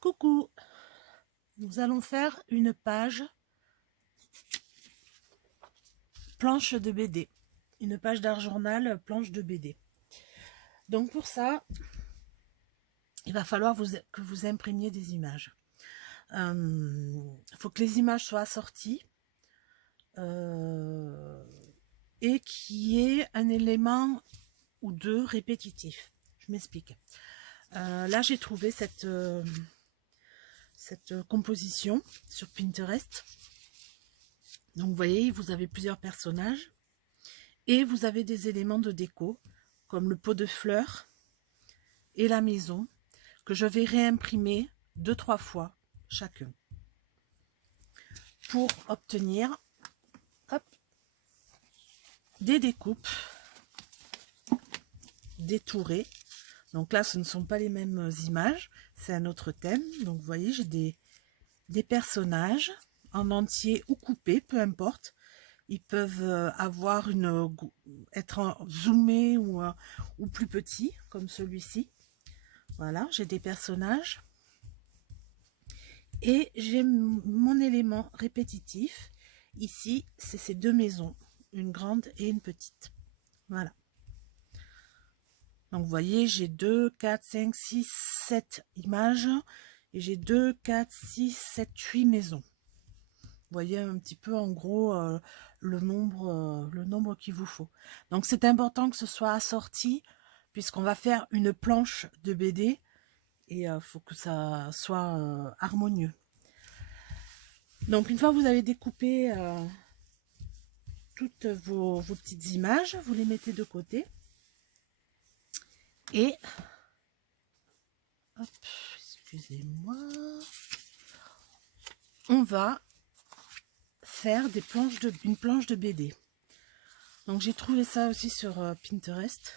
Coucou, nous allons faire une page planche de BD, une page d'art journal planche de BD. Donc pour ça, il va falloir que vous imprimiez des images. Il faut que les images soient assorties et qu'il y ait un élément ou deux répétitifs. Je m'explique. Là, j'ai trouvé cette composition sur Pinterest. Donc vous voyez, vous avez plusieurs personnages et vous avez des éléments de déco comme le pot de fleurs et la maison que je vais réimprimer 2-3 fois chacun pour obtenir des découpes détourées. Donc là, ce ne sont pas les mêmes images, c'est un autre thème. Donc vous voyez, j'ai des personnages en entier ou coupés, peu importe. Ils peuvent avoir être zoomés ou plus petits, comme celui-ci. Voilà, j'ai des personnages. Et j'ai mon élément répétitif. Ici, c'est ces deux maisons, une grande et une petite. Voilà. Donc vous voyez, j'ai 2, 4, 5, 6, 7 images. Et j'ai 2, 4, 6, 7, 8 maisons. Vous voyez un petit peu en gros le nombre qu'il vous faut. Donc c'est important que ce soit assorti puisqu'on va faire une planche de BD et il faut que ça soit harmonieux. Donc une fois que vous avez découpé toutes vos petites images, vous les mettez de côté et hop, excusez-moi, on va faire une planche de BD. Donc j'ai trouvé ça aussi sur Pinterest.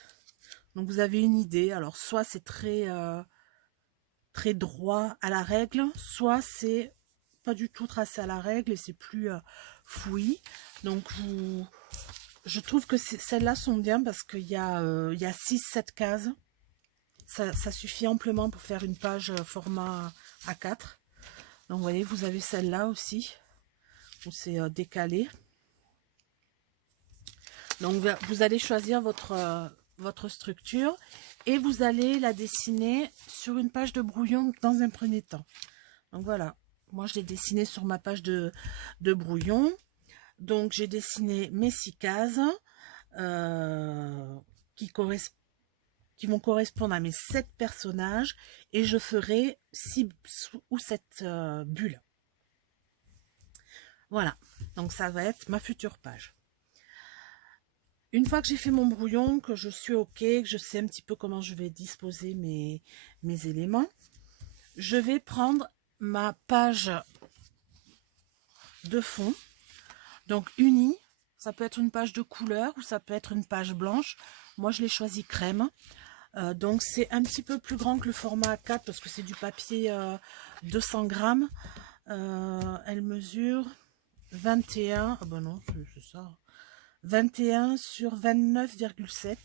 Donc vous avez une idée. Alors soit c'est très droit à la règle, soit c'est pas du tout tracé à la règle et c'est plus fouillis. Donc je trouve que celles-là sont bien parce qu'il y a 6-7 cases. Ça suffit amplement pour faire une page format A4. Donc vous voyez, vous avez celle-là aussi où c'est décalé. Donc vous allez choisir votre structure et vous allez la dessiner sur une page de brouillon dans un premier temps. Donc voilà, moi je l'ai dessiné sur ma page de brouillon. Donc j'ai dessiné mes 6 cases qui vont correspondre à mes 7 personnages et je ferai 6 ou 7 bulles. Voilà, donc ça va être ma future page. Une fois que j'ai fait mon brouillon, que je suis OK, que je sais un petit peu comment je vais disposer mes éléments, je vais prendre ma page de fond, donc unie. Ça peut être une page de couleur ou ça peut être une page blanche. Moi, je l'ai choisi crème. Donc, c'est un petit peu plus grand que le format A4 parce que c'est du papier 200 grammes. Elle mesure 21. Ah ben non, c'est ça. 21 sur 29,7.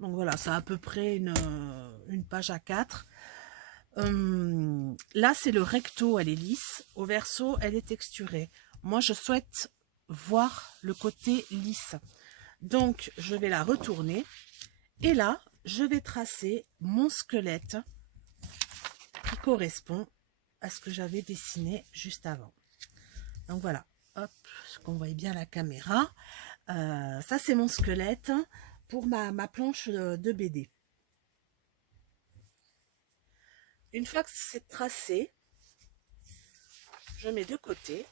Donc voilà, c'est à peu près une page A4. Là, c'est le recto, elle est lisse. Au verso, elle est texturée. Moi, je souhaite voir le côté lisse. Donc, je vais la retourner. Et là, je vais tracer mon squelette qui correspond à ce que j'avais dessiné juste avant. Donc voilà. Hop, qu'on voit bien la caméra. Ça, c'est mon squelette pour ma planche de BD. Une fois que c'est tracé, je mets de côté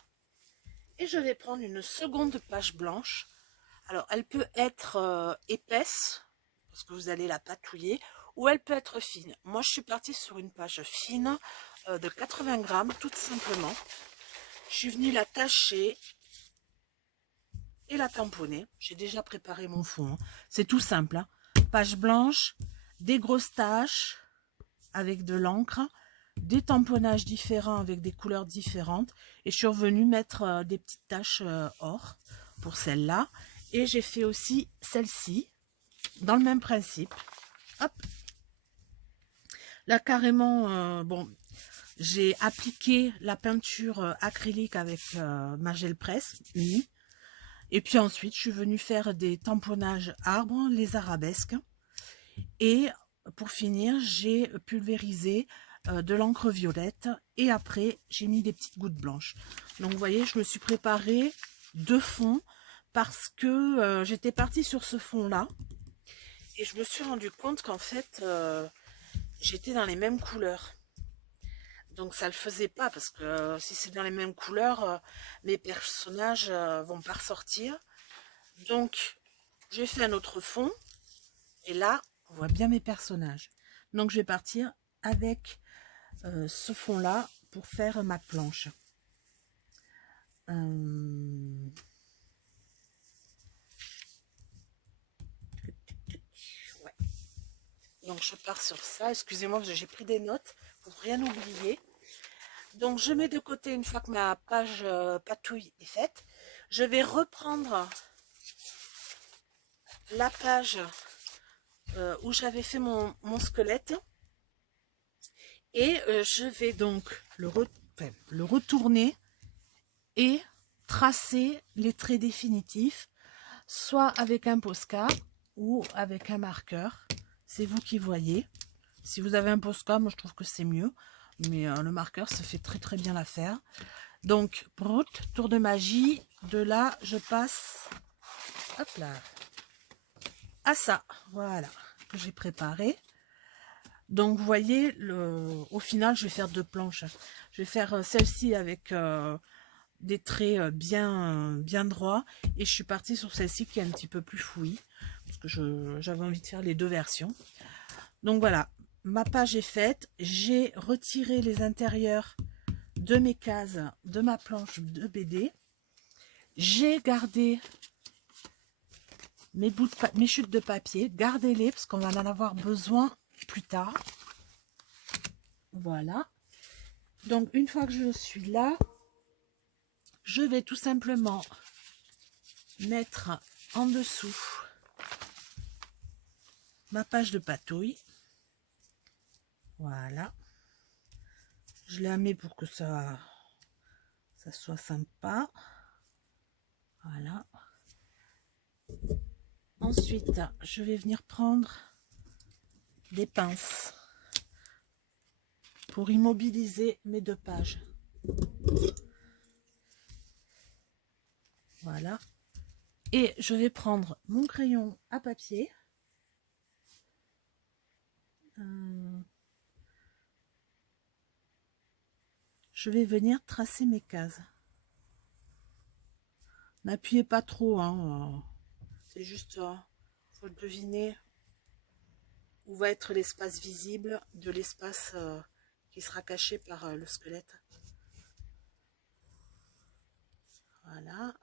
et je vais prendre une seconde page blanche. Alors, elle peut être épaisse, parce que vous allez la patouiller, ou elle peut être fine. Moi, je suis partie sur une page fine de 80 grammes, tout simplement. Je suis venue la tacher et la tamponner. J'ai déjà préparé mon fond. Hein. C'est tout simple. Hein. Page blanche, des grosses taches avec de l'encre, des tamponnages différents avec des couleurs différentes. Et je suis revenue mettre des petites taches or pour celle-là. Et j'ai fait aussi celle-ci, dans le même principe. Hop. Là, carrément, bon, j'ai appliqué la peinture acrylique avec ma gel presse unie. Et puis ensuite, je suis venue faire des tamponnages arbres, les arabesques. Et pour finir, j'ai pulvérisé de l'encre violette. Et après, j'ai mis des petites gouttes blanches. Donc, vous voyez, je me suis préparé 2 fonds parce que j'étais partie sur ce fond-là. Et je me suis rendu compte qu'en fait, j'étais dans les mêmes couleurs. Donc ça le faisait pas parce que si c'est dans les mêmes couleurs, mes personnages vont pas ressortir. Donc j'ai fait un autre fond et là on voit bien mes personnages. Donc je vais partir avec ce fond là pour faire ma planche. Ouais. Donc je pars sur ça. Excusez-moi, j'ai pris des notes pour rien oublier. Donc je mets de côté une fois que ma page patouille est faite. Je vais reprendre la page où j'avais fait mon squelette et je vais donc le retourner et tracer les traits définitifs, soit avec un Posca ou avec un marqueur. C'est vous qui voyez. Si vous avez un Posca, moi je trouve que c'est mieux, mais le marqueur ça fait très très bien l'affaire. Donc tour de magie, de là je passe, hop là, à ça, voilà, que j'ai préparé. Donc vous voyez, au final je vais faire 2 planches. Je vais faire celle-ci avec des traits bien droits, et je suis partie sur celle-ci qui est un petit peu plus fouillie parce que j'avais envie de faire les 2 versions. Donc voilà, ma page est faite. J'ai retiré les intérieurs de mes cases de ma planche de BD. J'ai gardé mes chutes de papier. Gardez-les parce qu'on va en avoir besoin plus tard. Voilà. Donc une fois que je suis là, je vais tout simplement mettre en dessous ma page de patouille. Voilà. Je la mets pour que ça soit sympa. Voilà. Ensuite, je vais venir prendre des pinces pour immobiliser mes 2 pages. Voilà. Et je vais prendre mon crayon à papier. Je vais venir tracer mes cases. N'appuyez pas trop, hein. C'est juste, faut deviner où va être l'espace visible de l'espace qui sera caché par le squelette. Voilà.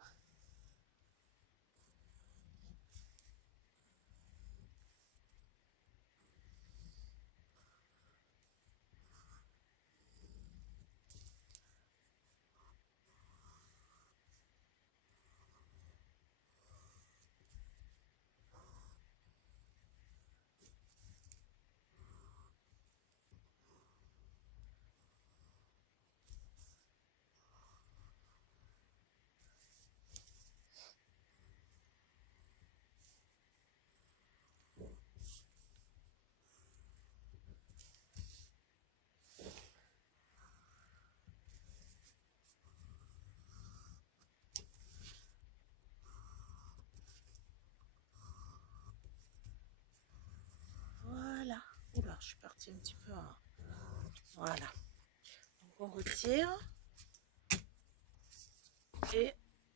Voilà. Oula, je suis partie un petit peu. Voilà. Donc on retire. Et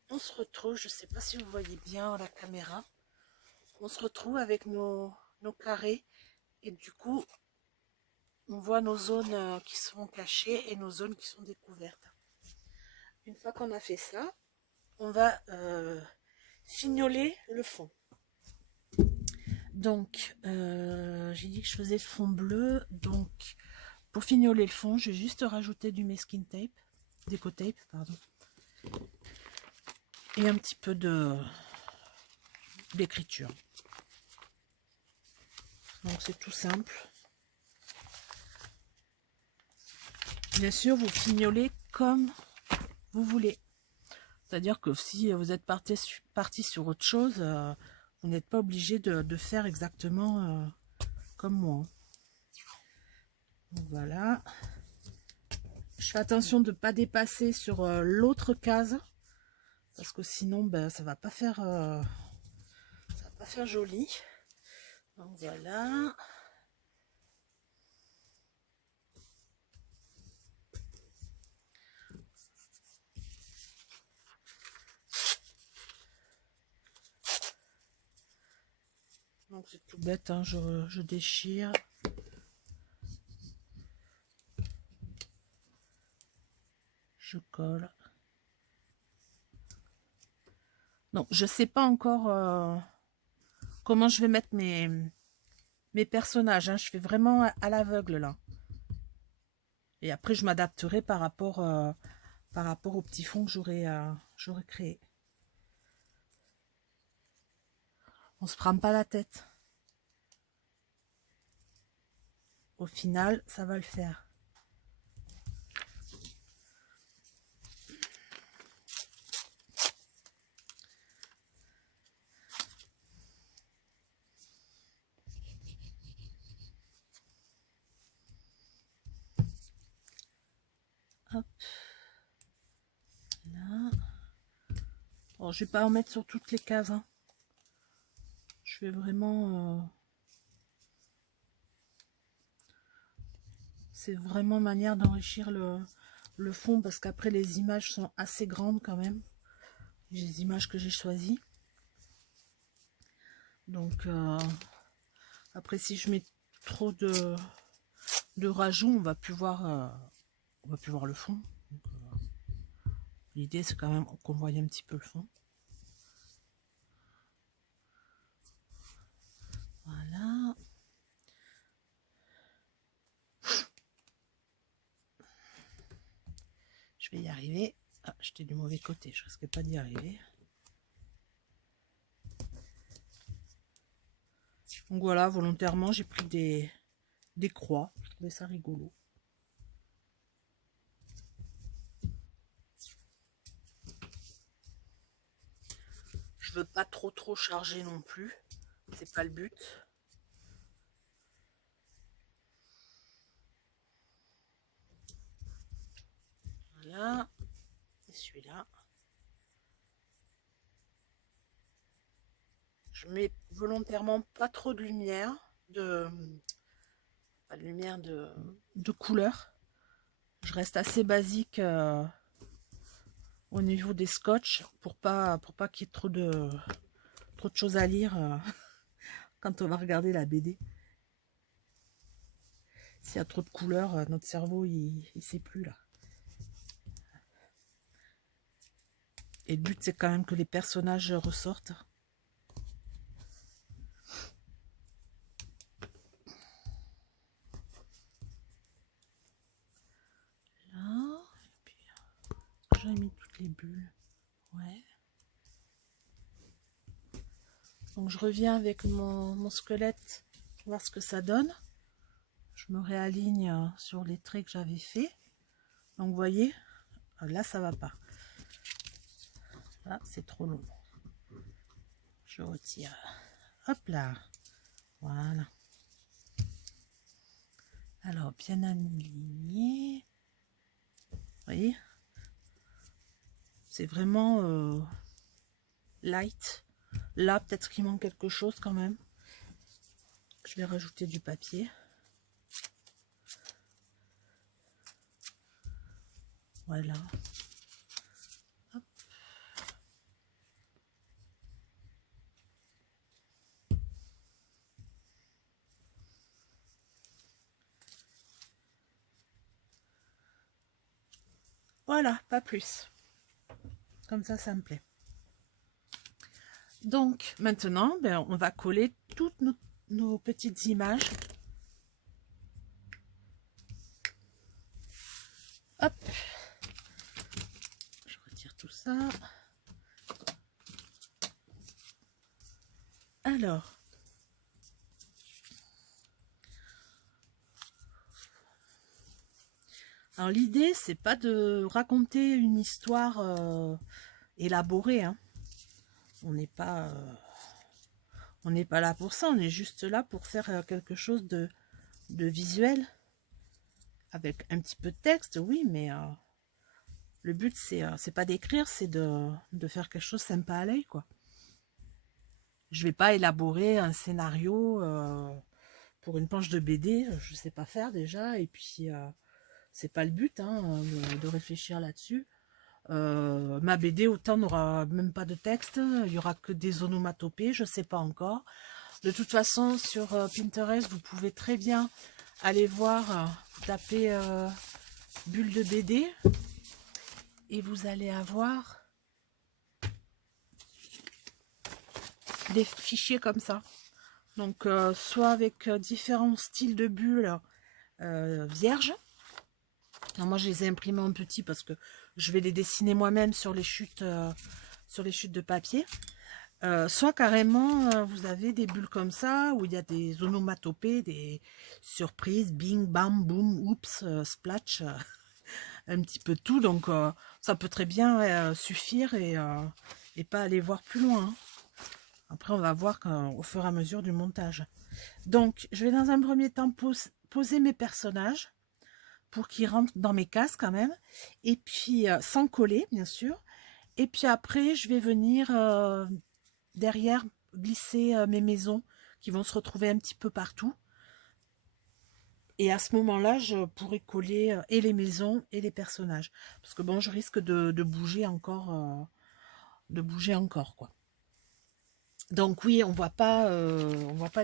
on se retrouve, je ne sais pas si vous voyez bien la caméra, on se retrouve avec nos carrés et du coup on voit nos zones qui sont cachées et nos zones qui sont découvertes. Une fois qu'on a fait ça, on va fignoler le fond. Donc j'ai dit que je faisais le fond bleu, donc pour fignoler le fond je vais juste rajouter du masking tape, déco tape pardon, et un petit peu d'écriture. Donc c'est tout simple. Bien sûr, vous fignolez comme vous voulez. C'est-à-dire que si vous êtes parti sur autre chose, vous n'êtes pas obligé de faire exactement comme moi. Donc voilà. Je fais attention de ne pas dépasser sur l'autre case. Parce que sinon, ben, ça va pas faire joli. Donc voilà. Donc c'est tout bête, hein, je déchire. Je colle. Donc je sais pas encore comment je vais mettre mes personnages. Hein. Je fais vraiment à l'aveugle là. Et après je m'adapterai par rapport au petit fond que j'aurais créé. On se prend pas la tête. Au final, ça va le faire. Hop. Là. Bon, je vais pas en mettre sur toutes les cases. Hein. Je vais vraiment... C'est vraiment manière d'enrichir le fond parce qu'après les images sont assez grandes quand même. Les images que j'ai choisies. Donc après si je mets trop de rajout, on va plus voir le fond. L'idée c'est quand même qu'on voie un petit peu le fond. Voilà. Je vais y arriver. Ah, j'étais du mauvais côté, je risquais pas d'y arriver. Donc voilà, volontairement j'ai pris des croix. Je trouvais ça rigolo. Je veux pas trop charger non plus. C'est pas le but. Voilà. Et celui-là. Je mets volontairement pas trop de lumière, pas de lumière de couleur. Je reste assez basique au niveau des scotch pour pas qu'il y ait trop de choses à lire quand on va regarder la BD. S'il y a trop de couleurs, notre cerveau il sait plus là. Et le but c'est quand même que les personnages ressortent. Là, et puis j'ai mis toutes les bulles. Ouais. Donc je reviens avec mon squelette, voir ce que ça donne. Je me réaligne sur les traits que j'avais fait. Donc vous voyez, là ça va pas. Là c'est trop long. Je retire. Hop là. Voilà. Alors bien aligné. Vous voyez, c'est vraiment light. Là peut-être qu'il manque quelque chose quand même. Je vais rajouter du papier. Voilà. Hop. Voilà, pas plus. Comme ça me plaît. Donc maintenant, ben, on va coller toutes nos petites images. Hop. Je retire tout ça. Alors, Alors l'idée, c'est pas de raconter une histoire élaborée, hein. On n'est pas, on n'est pas là pour ça, on est juste là pour faire quelque chose de visuel, avec un petit peu de texte, oui, mais le but, c'est pas d'écrire, c'est de faire quelque chose sympa à l'œil, quoi. Je vais pas élaborer un scénario pour une planche de BD, je sais pas faire déjà, et puis c'est pas le but hein, de réfléchir là-dessus. Ma BD, autant n'aura même pas de texte, il y aura que des onomatopées, je sais pas encore. De toute façon, sur Pinterest, vous pouvez très bien aller voir, vous tapez bulle de BD, et vous allez avoir des fichiers comme ça. Donc, soit avec différents styles de bulles vierges. Alors, moi, je les ai imprimés en petit parce que je vais les dessiner moi-même sur les chutes de papier. Soit carrément, vous avez des bulles comme ça, où il y a des onomatopées, des surprises, bing, bam, boum, oups, splash, un petit peu tout. Donc, ça peut très bien suffire et pas aller voir plus loin, hein. Après, on va voir au fur et à mesure du montage. Donc, je vais dans un premier temps poser mes personnages pour qu'ils rentrent dans mes cases quand même. Et puis, sans coller, bien sûr. Et puis après, je vais venir derrière glisser mes maisons qui vont se retrouver un petit peu partout. Et à ce moment-là, je pourrai coller et les maisons et les personnages. Parce que bon, je risque de bouger encore, quoi. Donc oui, on voit pas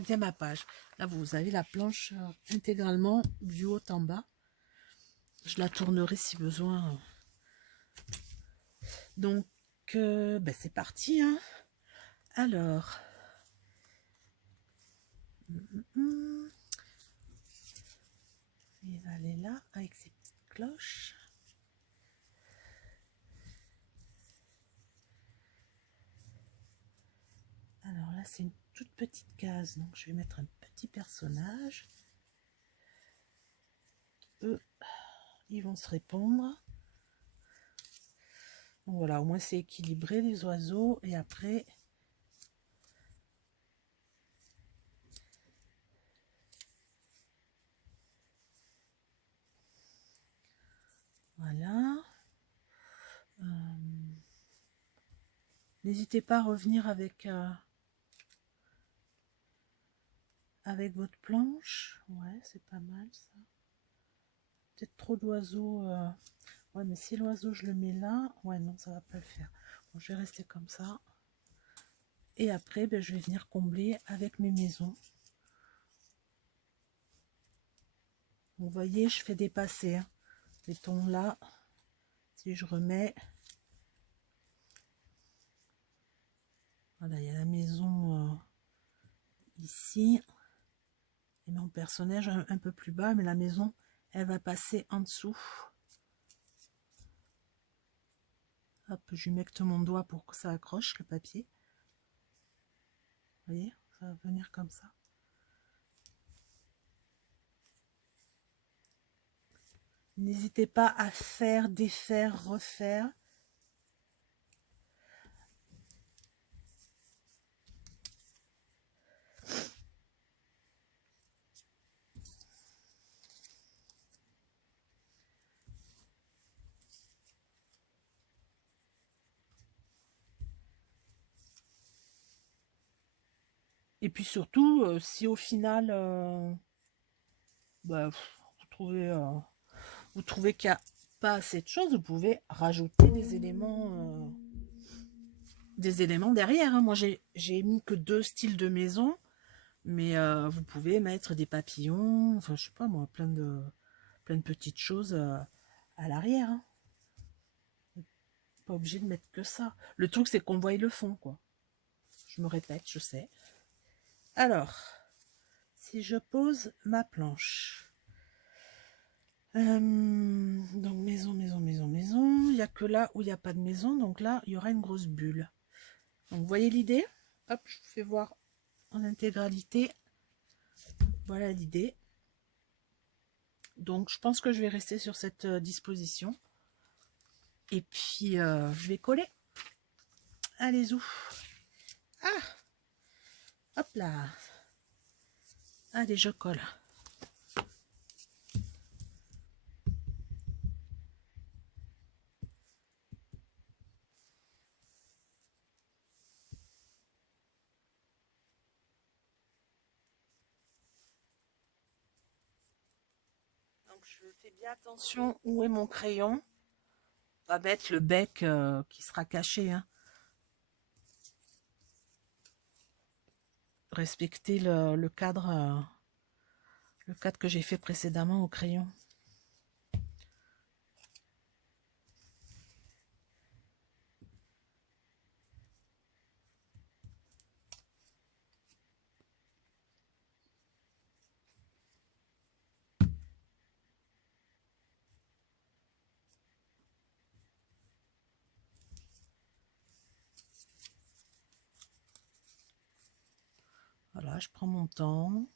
bien ma page. Là, vous avez la planche intégralement du haut en bas. Je la tournerai si besoin. Donc, ben c'est parti, hein. Alors, il va aller là avec ses petites cloches. Alors là, c'est une toute petite case, donc je vais mettre un petit personnage. Eux, ils vont se répondre. Donc voilà, au moins c'est équilibré les oiseaux. Et après, voilà. N'hésitez pas à revenir avec votre planche. Ouais, c'est pas mal ça. Peut-être trop d'oiseaux. Ouais, mais si l'oiseau je le mets là, ouais, non, ça va pas le faire. Bon, je vais rester comme ça. Et après, ben, je vais venir combler avec mes maisons. Vous voyez, je fais dépasser. Hein. Mettons là, si je remets. Voilà, il y a la maison ici. Et mon personnage un peu plus bas, mais la maison, elle va passer en dessous. Hop, je humecte mon doigt pour que ça accroche le papier. Vous voyez, ça va venir comme ça. N'hésitez pas à faire, défaire, refaire. Et puis surtout, si au final, bah, vous trouvez qu'il n'y a pas assez de choses, vous pouvez rajouter des éléments derrière. Hein. Moi, j'ai mis que 2 styles de maison, mais vous pouvez mettre des papillons, enfin, je sais pas moi, plein de petites choses à l'arrière. Hein. Pas obligé de mettre que ça. Le truc, c'est qu'on voie le fond, quoi. Je me répète, je sais. Alors, si je pose ma planche, donc maison, maison, maison, maison, il n'y a que là où il n'y a pas de maison, donc là, il y aura une grosse bulle. Donc, vous voyez l'idée? Hop, je vous fais voir en intégralité. Voilà l'idée. Donc je pense que je vais rester sur cette disposition. Et puis je vais coller. Allez, zou. Ah, hop là. Allez, je colle. Donc je fais bien attention où est mon crayon. Pas mettre le bec qui sera caché. Hein. Respecter le cadre que j'ai fait précédemment au crayon. Voilà, je prends mon temps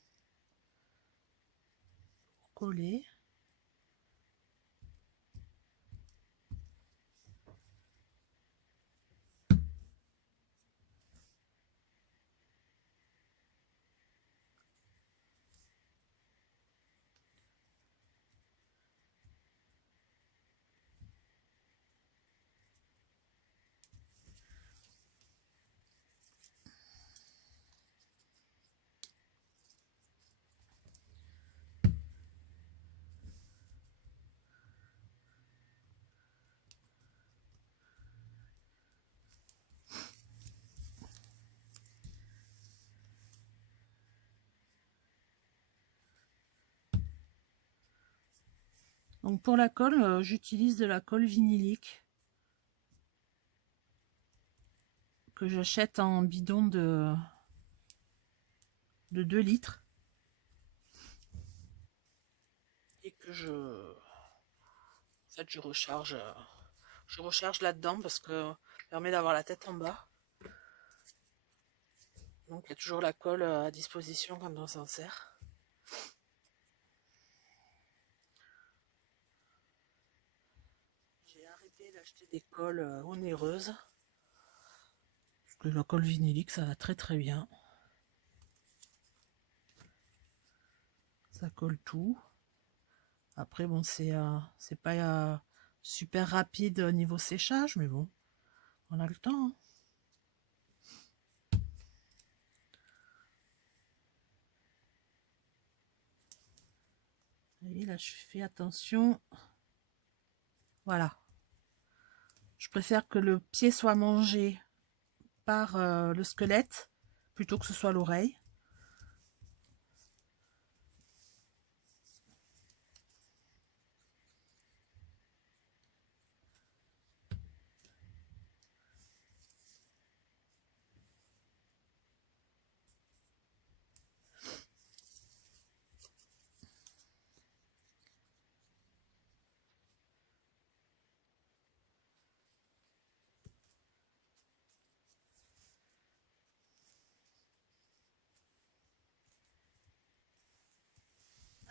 pour coller. Donc pour la colle, j'utilise de la colle vinylique que j'achète en bidon de 2 litres et que en fait, je recharge là-dedans parce que ça permet d'avoir la tête en bas. Donc il y a toujours la colle à disposition quand on s'en sert. J'ai arrêté d'acheter des colles onéreuses. Parce que la colle vinylique, ça va très très bien. Ça colle tout. Après, bon, c'est pas super rapide au niveau séchage, mais bon, on a le temps. Hein. Et là, je fais attention. Voilà. Je préfère que le pied soit mangé par le squelette plutôt que ce soit l'oreille.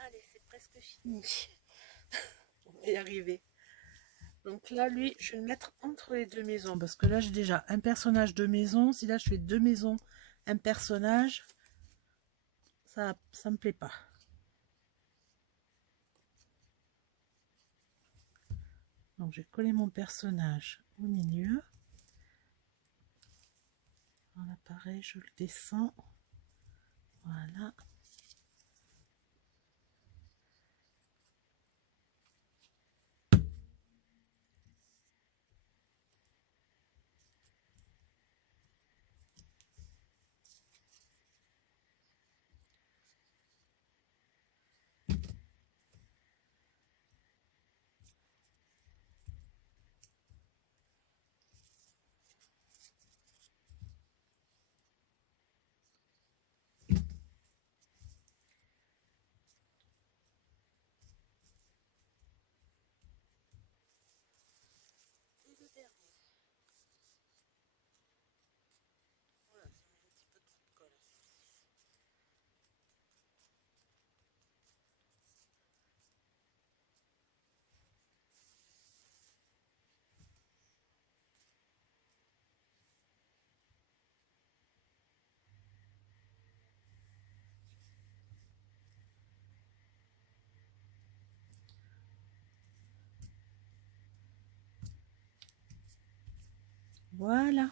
Allez, c'est presque fini. On va y arriver. Donc là, lui, je vais le mettre entre les deux maisons. Parce que là, j'ai déjà un personnage de maison. Si là, je fais 2 maisons, un personnage, ça me plaît pas. Donc, j'ai collé mon personnage au milieu. Voilà, pareil, je le descends. Voilà. Voilà,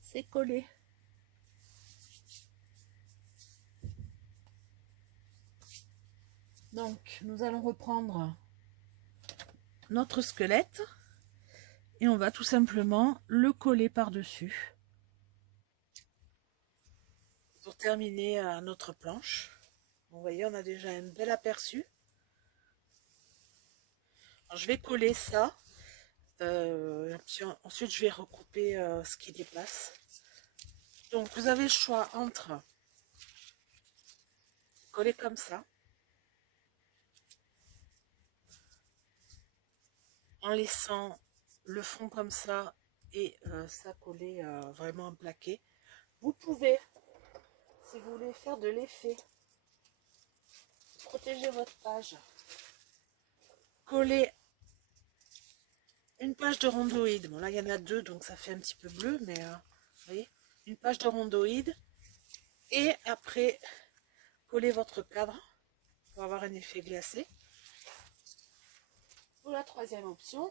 c'est collé. Donc, nous allons reprendre notre squelette et on va tout simplement le coller par-dessus pour terminer notre planche. Vous voyez, on a déjà un bel aperçu. Alors, je vais coller ça. Ensuite, je vais recouper ce qui dépasse. Donc, vous avez le choix entre coller comme ça, en laissant le fond comme ça et ça coller vraiment plaqué. Vous pouvez, si vous voulez faire de l'effet, protéger votre page, coller une page de rhondoïde. Bon là il y en a deux donc ça fait un petit peu bleu, mais vous voyez, une page de rhondoïde et après coller votre cadre pour avoir un effet glacé. Pour la troisième option,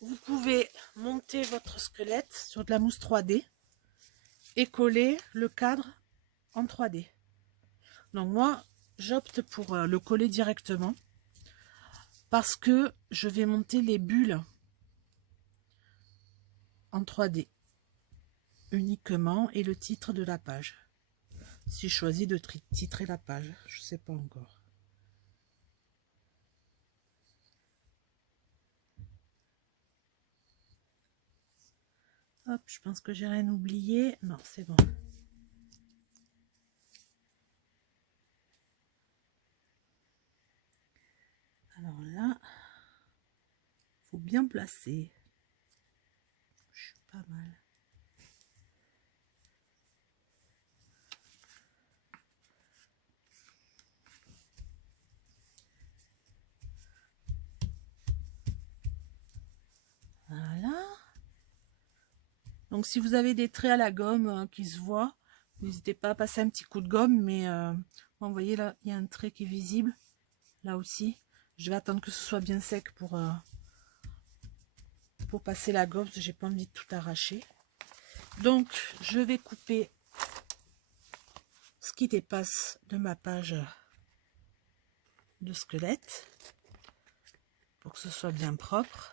vous pouvez monter votre squelette sur de la mousse 3D et coller le cadre en 3D. Donc moi j'opte pour le coller directement parce que je vais monter les bulles en 3D uniquement et le titre de la page. Si je choisis de titrer la page, je sais pas encore. Hop, je pense que j'ai rien oublié. Non, c'est bon. Alors là, faut bien placer. Je suis pas mal. Voilà. Donc si vous avez des traits à la gomme qui se voient, n'hésitez pas à passer un petit coup de gomme, mais vous voyez là, il y a un trait qui est visible, là aussi. Je vais attendre que ce soit bien sec pour passer la gomme, parce que j'ai pas envie de tout arracher. Donc je vais couper ce qui dépasse de ma page de squelette pour que ce soit bien propre.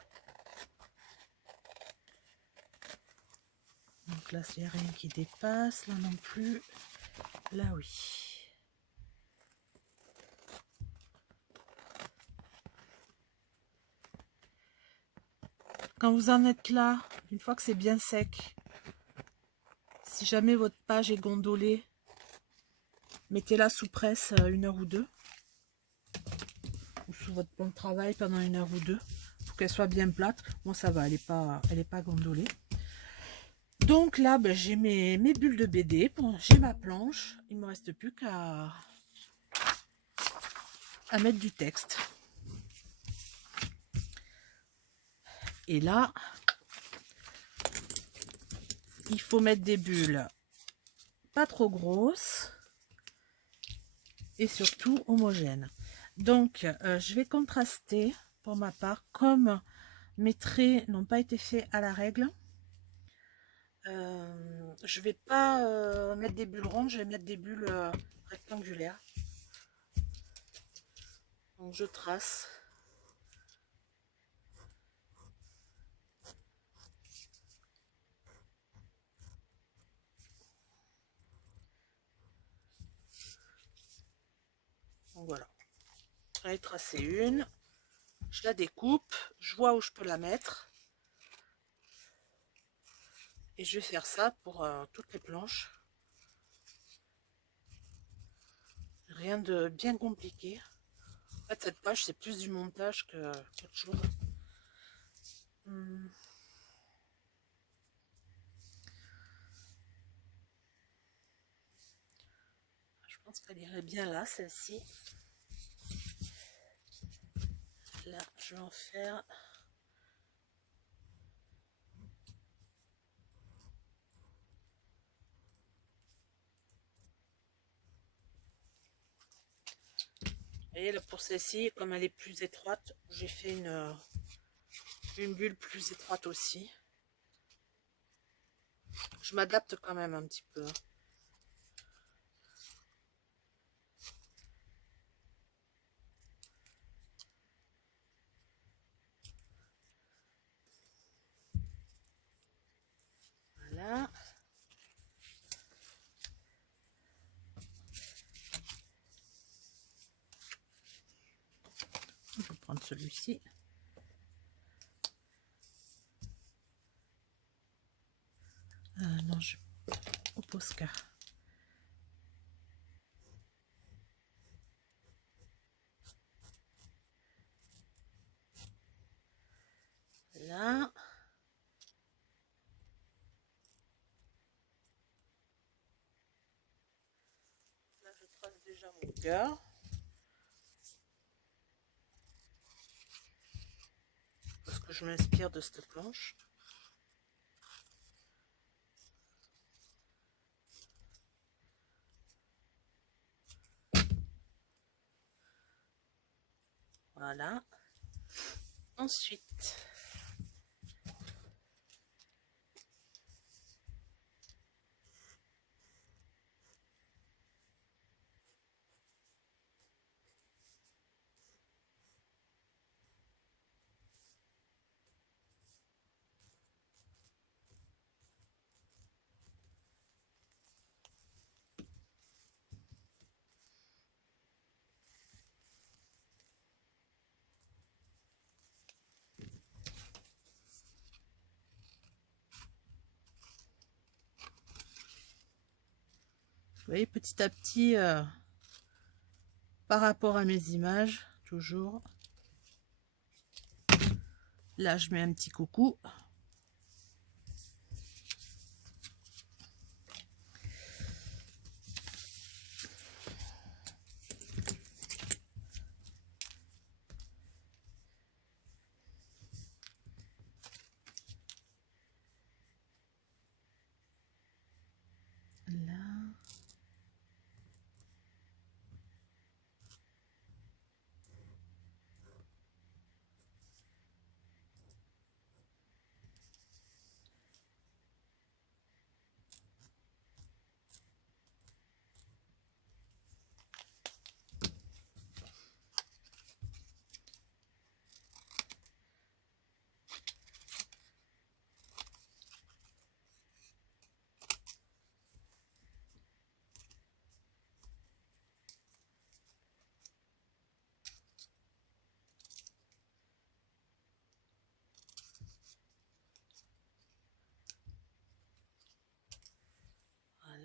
Donc là, il n'y a rien qui dépasse, là non plus, là oui. Quand vous en êtes là, une fois que c'est bien sec, si jamais votre page est gondolée, mettez-la sous presse 1 heure ou 2, ou sous votre plan de travail pendant 1 heure ou 2, pour qu'elle soit bien plate. Bon, ça va, elle est pas gondolée. Donc là, ben, j'ai mes bulles de BD, bon, j'ai ma planche, il ne me reste plus qu'à mettre du texte. Et là, il faut mettre des bulles pas trop grosses et surtout homogènes. Donc, je vais contraster pour ma part, comme mes traits n'ont pas été faits à la règle. Je vais pas mettre des bulles rondes, je vais mettre des bulles rectangulaires. Donc je trace. Donc voilà. J'en ai tracé une. Je la découpe. Je vois où je peux la mettre. Et je vais faire ça pour toutes les planches. Rien de bien compliqué. En fait, cette page, c'est plus du montage qu'autre chose. Je pense qu'elle irait bien là, celle-ci. Là, je vais en faire... Vous voyez, là, pour celle-ci, comme elle est plus étroite, j'ai fait une bulle plus étroite aussi. Je m'adapte quand même un petit peu. Voilà. Je vais prendre celui-ci. Non, je au Posca. Là. Là, je trace déjà mon cœur. Parce que je m'inspire de cette planche. Voilà. Ensuite, vous voyez, petit à petit, par rapport à mes images, toujours. Là, je mets un petit coucou. Là.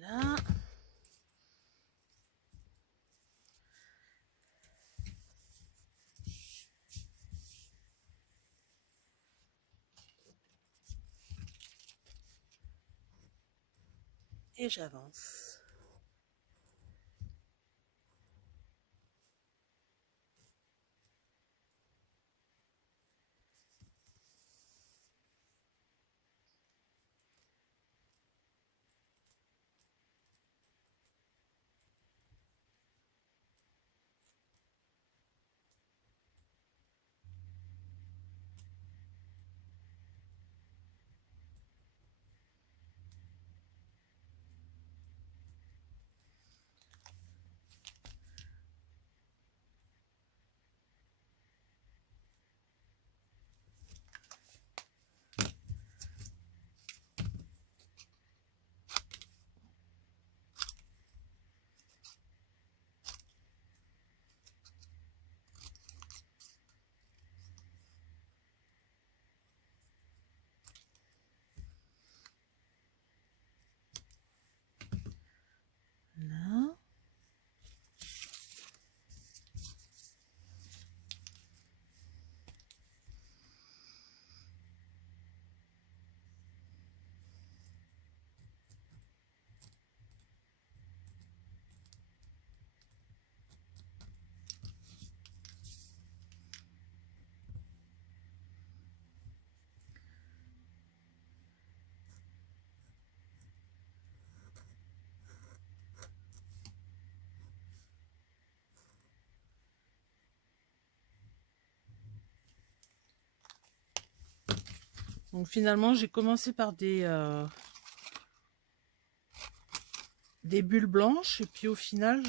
Voilà. Et j'avance. Là. Donc finalement, j'ai commencé par des des bulles blanches et puis au final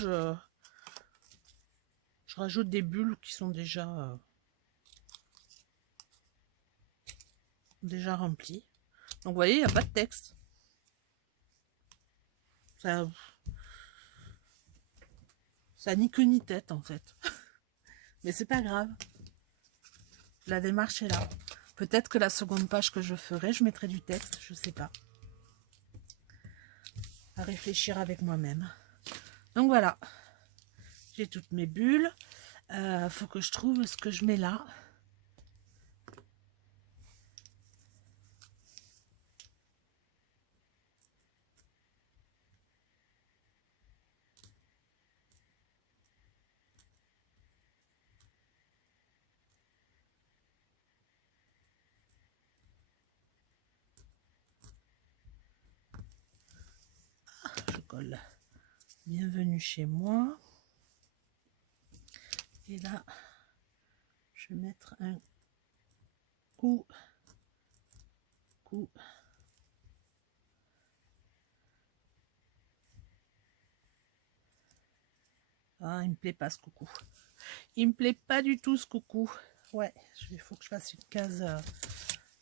je rajoute des bulles qui sont déjà remplies. Donc vous voyez, il n'y a pas de texte. Ça ni queue ni tête en fait. Mais c'est pas grave. La démarche est là. Peut-être que la seconde page que je ferai, je mettrai du texte, je sais pas. À réfléchir avec moi-même. Donc voilà. J'ai toutes mes bulles. Faut que je trouve ce que je mets là. Je colle. Bienvenue chez moi. Et là, je vais mettre un coup. Ah, il me plaît pas ce coucou. Il me plaît pas du tout ce coucou. Ouais, il faut que je fasse une case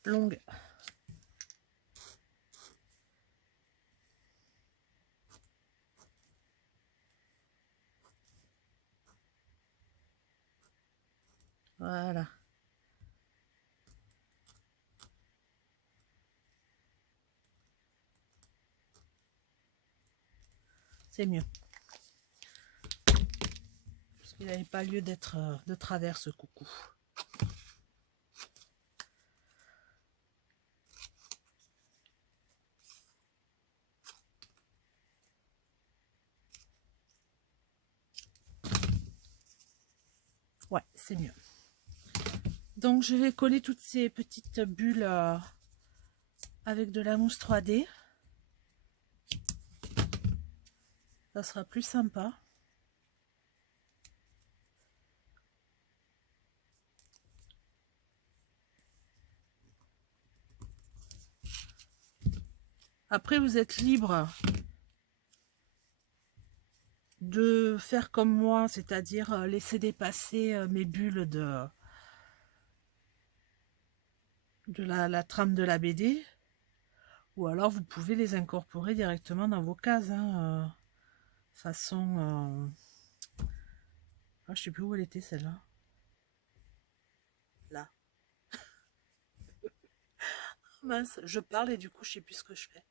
longue. Voilà. C'est mieux. Parce qu'il n'avait pas lieu d'être de travers ce coucou. Ouais, c'est mieux. Donc je vais coller toutes ces petites bulles avec de la mousse 3D. Ça sera plus sympa. Après, vous êtes libre de faire comme moi, c'est-à-dire laisser dépasser mes bulles de la trame de la BD. Ou alors, vous pouvez les incorporer directement dans vos cases. Hein, façon... Ah, je sais plus où elle était, celle-là. Là. Mince, je parle et du coup, je sais plus ce que je fais.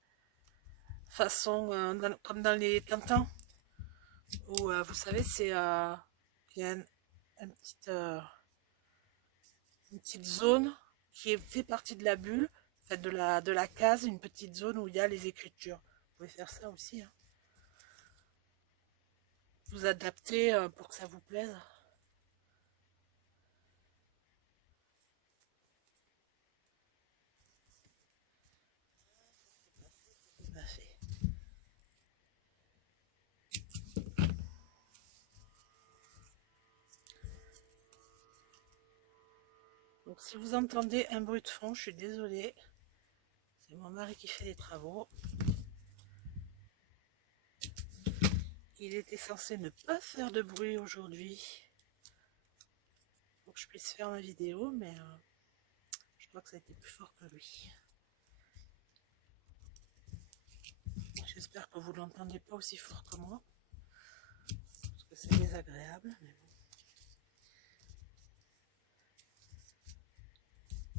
Façon, comme dans les Tintins. Où, vous savez, c'est... il y a une petite zone qui fait partie de la bulle, en fait, de la case, une petite zone où il y a les écritures. Vous pouvez faire ça aussi. Hein. Vous adaptez pour que ça vous plaise. Parfait. Donc si vous entendez un bruit de fond, je suis désolée. C'est mon mari qui fait les travaux. Il était censé ne pas faire de bruit aujourd'hui pour que je puisse faire ma vidéo, mais je crois que ça a été plus fort que lui. J'espère que vous ne l'entendez pas aussi fort que moi, parce que c'est désagréable. Mais bon.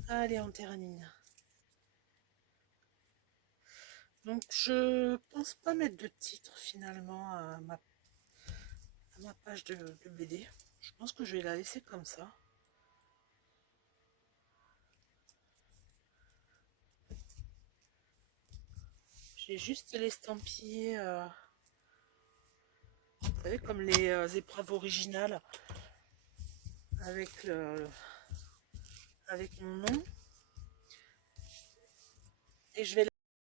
Allez, on termine. Donc je pense pas mettre de titre finalement à ma page de BD. Je pense que je vais la laisser comme ça. J'ai juste l'estampillé, vous savez, comme les épreuves originales avec avec mon nom. Et je vais